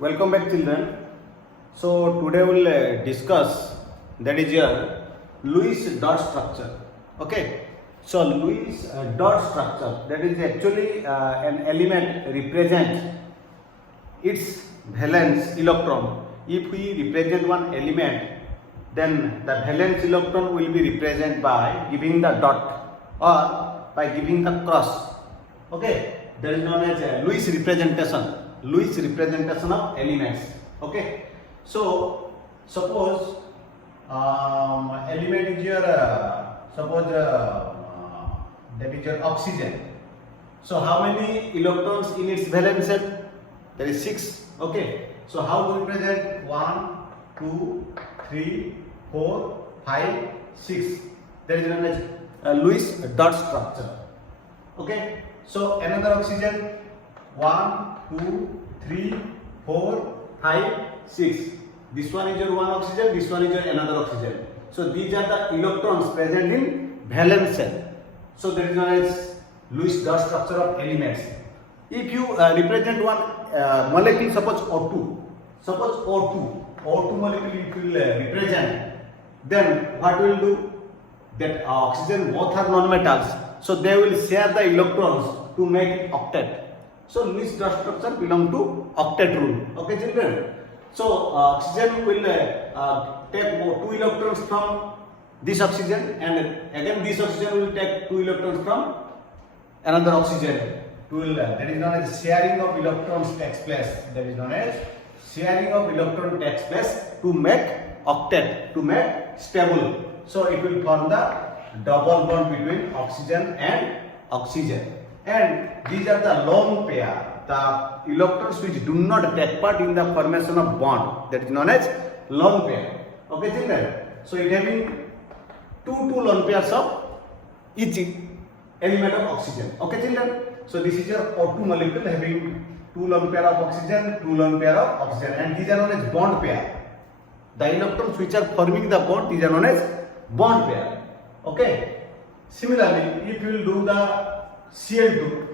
Welcome back, children. So today we'll discuss that is your Lewis dot structure. Okay. So Lewis dot structure, that is actually an element represents its valence electron. If we represent one element, then the valence electron will be represented by giving the dot or by giving the cross. Okay. That is known as Lewis representation. Lewis representation of elements. Okay. So suppose element is your that is your oxygen. So how many electrons in its valence set? There is 6. Okay. So how to represent 1, 2, 3, 4, 5, 6? That is known as Lewis dot structure. Okay. So another oxygen 1, 2, 3, 4, 5, 6. This one is your one oxygen, this one is your another oxygen. So these are the electrons present in valence shell. So that is known as Lewis dot structure of elements. If you represent one molecule, suppose O2 molecule if you represent, then what will do? That oxygen both are non-metals, so they will share the electrons to make octet. So Lewis dot structure belong to octet rule. Okay, children. So oxygen will take 2 electrons from this oxygen, and again this oxygen will take 2 electrons from another oxygen. That is known as sharing of electrons takes place. That is known as sharing of electron takes place to make octet, to make stable. So it will form the double bond between oxygen and oxygen. And these are the lone pair, the electrons which do not take part in the formation of bond. That is known as lone pair. Okay, children. So it having two lone pairs of each element of oxygen. Okay, children. So this is your O2 molecule having 2 lone pair of oxygen, 2 lone pair of oxygen, and these are known as bond pair. The electrons which are forming the bond, these are known as bond pair. Okay. Similarly, if you will do the Cl2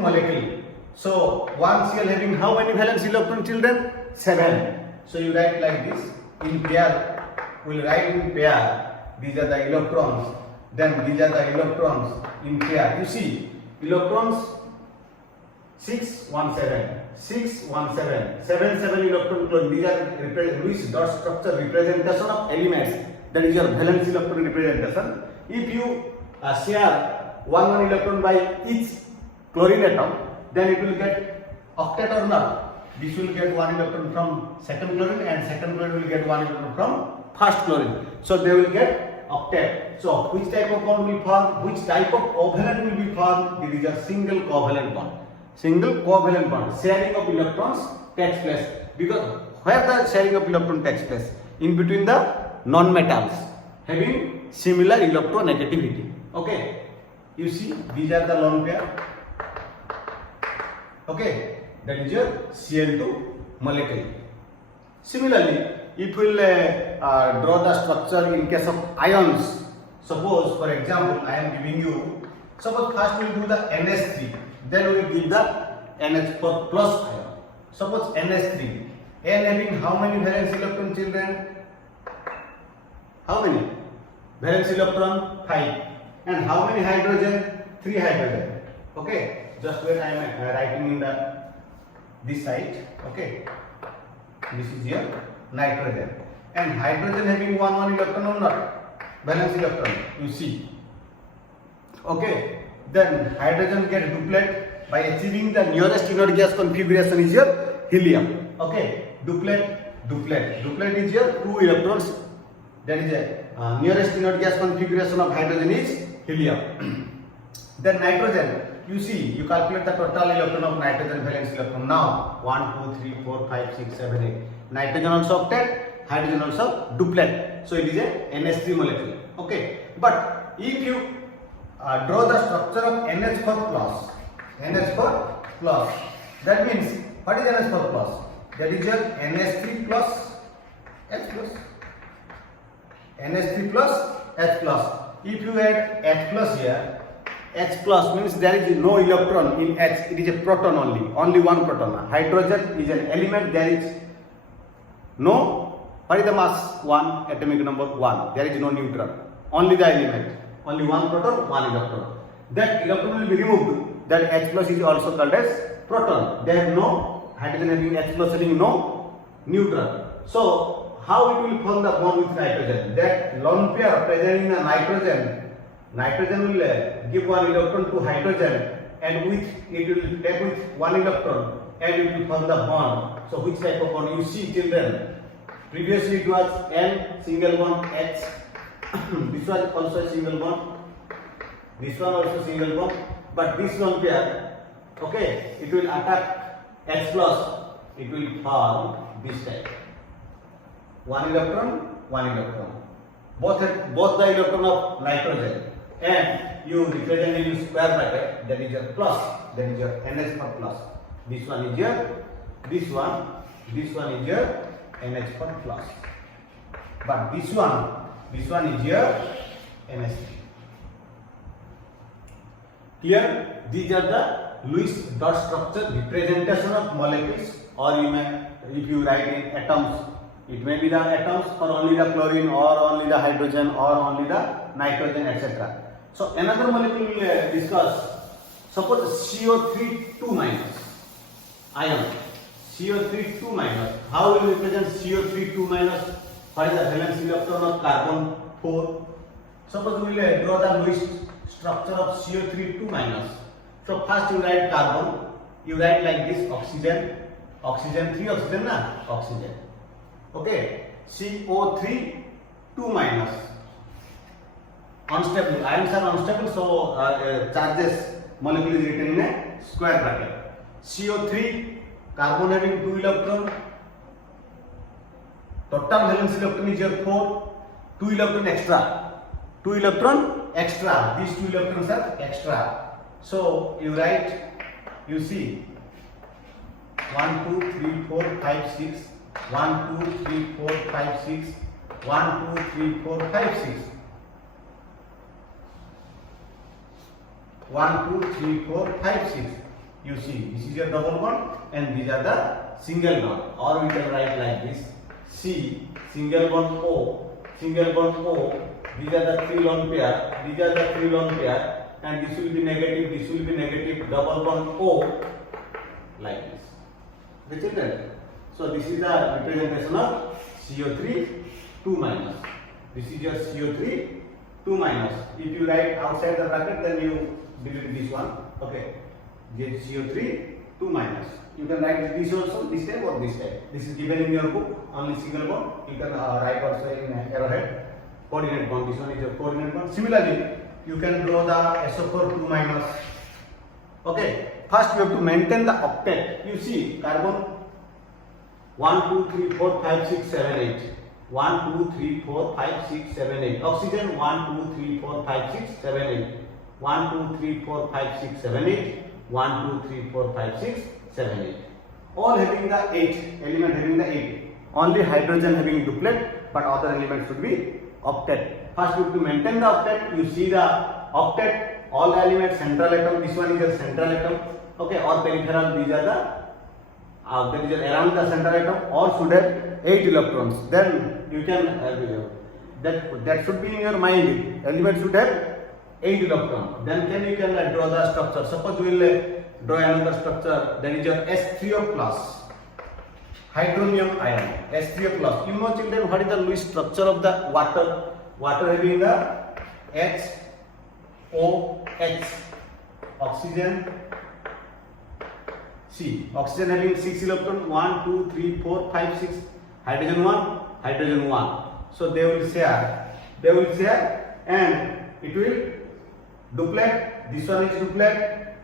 molecule. So one Cl having how many valence electron, children? 7. So you write like this. In pair, we will write in pair. These are the electrons. Then these are the electrons in pair. You see, electrons 6, 1, 7, 6, 1, 7, 7, 7 electron. These are Lewis dot structure representation of elements. That is your valence electron representation. If you share one electron by each chlorine atom, then it will get octet or not. This will get 1 electron from second chlorine, and second chlorine will get 1 electron from first chlorine. So they will get octet. So which type of bond will form? Which type of covalent will be formed? This is a single covalent bond. Single covalent bond. Sharing of electrons takes place. Because where the sharing of electron takes place? In between the non-metals having similar electronegativity. Okay. You see, these are the lone pair. Okay, that is your Cl2 molecule. Similarly, if we will draw the structure in case of ions, suppose for example I am giving you, suppose first we will do the NH3, then we will give the NH4 plus ion. Suppose NH3, N having how many valence electron, children? How many? Valence electron 5. And how many hydrogen? 3 hydrogen. Okay. Just when I am writing in this side. Okay. This is your nitrogen. And hydrogen having one electron or not? Valence electron. You see. Okay. Then hydrogen get duplet by achieving the nearest inert gas configuration is your helium. Okay. Duplet is your 2 electrons. That is a nearest inert gas configuration of hydrogen is helium. Then nitrogen, you see, you calculate the total electron of nitrogen valence electron. Now 1, 2, 3, 4, 5, 6, 7, 8. Nitrogen also octet, hydrogen also duplet. So it is a NH3 molecule. Okay. But if you draw the structure of NH4 plus, that means what is NH4 plus? That is your NH3 plus H plus. NH3 plus H plus. If you add H plus here, H plus means there is no electron in H, it is a proton only one proton. Hydrogen is an element, there is no, what is the mass? 1, atomic number 1, there is no neutron, only the element, only one proton, one electron. That electron will be removed, that H plus is also called as proton. There is no hydrogen having H plus having no neutron. So how it will form the bond with nitrogen? That lone pair present in the nitrogen will give one electron to hydrogen, and which it will take with one electron and it will form the bond. So which type of bond? You see children, previously it was N single bond H. This was also a single bond. This one also single bond. But this lone pair, okay, it will attack H plus. It will form this type. One electron. Both the electron of nitrogen, and you represent in square bracket, that is your plus, that is your NH for plus. This one is your, this one is your NH for plus. But this one is your NH. Here, these are the Lewis dot structure representation of molecules, or you may, if you write in atoms, it may be the atoms for only the chlorine or only the hydrogen or only the nitrogen, etc. So another molecule we will discuss. Suppose CO3 2 minus ion. CO3 2 minus. How will we represent CO3 2 minus? What is the valence electron of carbon 4? Suppose we will draw the Lewis structure of CO3 2 minus. So first you write carbon. You write like this: oxygen, 3 oxygen na, oxygen. Okay, CO3 2 minus. Unstable, ions are unstable, so charges molecule is written in a square bracket. CO3, carbon having 2 electron, total valence electron is your 4, 2 electron extra, these 2 electrons are extra. So you write, you see 1, 2, 3, 4, 5, 6, 1, 2, 3, 4, 5, 6, 1, 2, 3, 4, 5, 6. 1, 2, 3, 4, 5, 6. You see, this is your double bond and these are the single bond. Or we can write like this: C, single bond O, these are the 3 lone pair, and this will be negative, double bond O, like this. The children. So this is the representation of CO3 2 minus. This is your CO3 2 minus. If you write outside the bracket, then you delete this one. Okay. This CO3 2 minus. You can write this also, this type or this type. This is given in your book, only single bond. You can write also in arrowhead. Coordinate bond. This one is your coordinate bond. Similarly, you can draw the SO4 2 minus. Okay. First, you have to maintain the octet. You see, carbon 1, 2, 3, 4, 5, 6, 7, 8. 1, 2, 3, 4, 5, 6, 7, 8. Oxygen 1, 2, 3, 4, 5, 6, 7, 8. 1, 2, 3, 4, 5, 6, 7, 8. 1, 2, 3, 4, 5, 6, 7, 8. All having the 8, element having the 8. Only hydrogen having duplet, but other elements should be octet. First, you have to maintain the octet. You see the octet, all the elements, central atom. This one is a central atom. Okay, or peripheral. These are the that is around the central atom. All should have 8 electrons. Then you can that should be in your mind. Element should have 8 electrons. Then you can draw the structure. Suppose we will draw another structure. That is your S3O plus. Hydronium ion. S3O plus. You know, children, what is the Lewis structure of the water? Water having the HOH. Oxygen. See, oxygen having 6 electrons. 1, 2, 3, 4, 5, 6. Hydrogen 1, hydrogen 1. So they will share, and it will duplet. This one is duplet,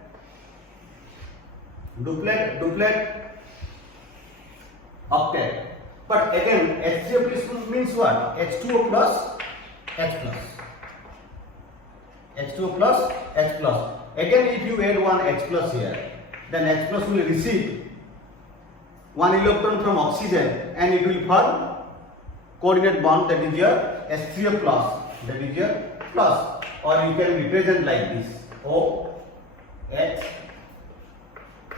octet. But again, H3O plus means what? H2O plus H plus. H2O plus H plus. Again, if you add one H plus here, then H plus will receive one electron from oxygen and it will form coordinate bond, that is your S3O plus, that is your plus, or you can represent like this. O, H,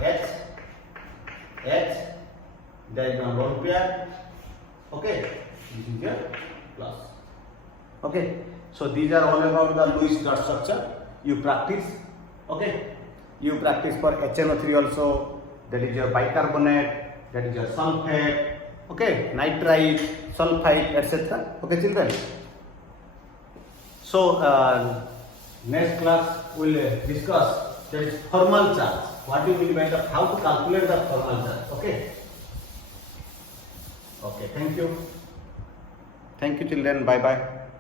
H, H, diagonal lone pair. Okay, this is your class. Okay, so these are all about the Lewis dot structure. You practice. Okay, you practice for HNO3 also. That is your bicarbonate. That is your sulfate. Okay, nitrite, sulfite, etc. Okay, children. So next class we will discuss that is thermal charge. What do you mean by the how to calculate the thermal charge? Okay. Okay. Thank you. Thank you, children. Bye bye.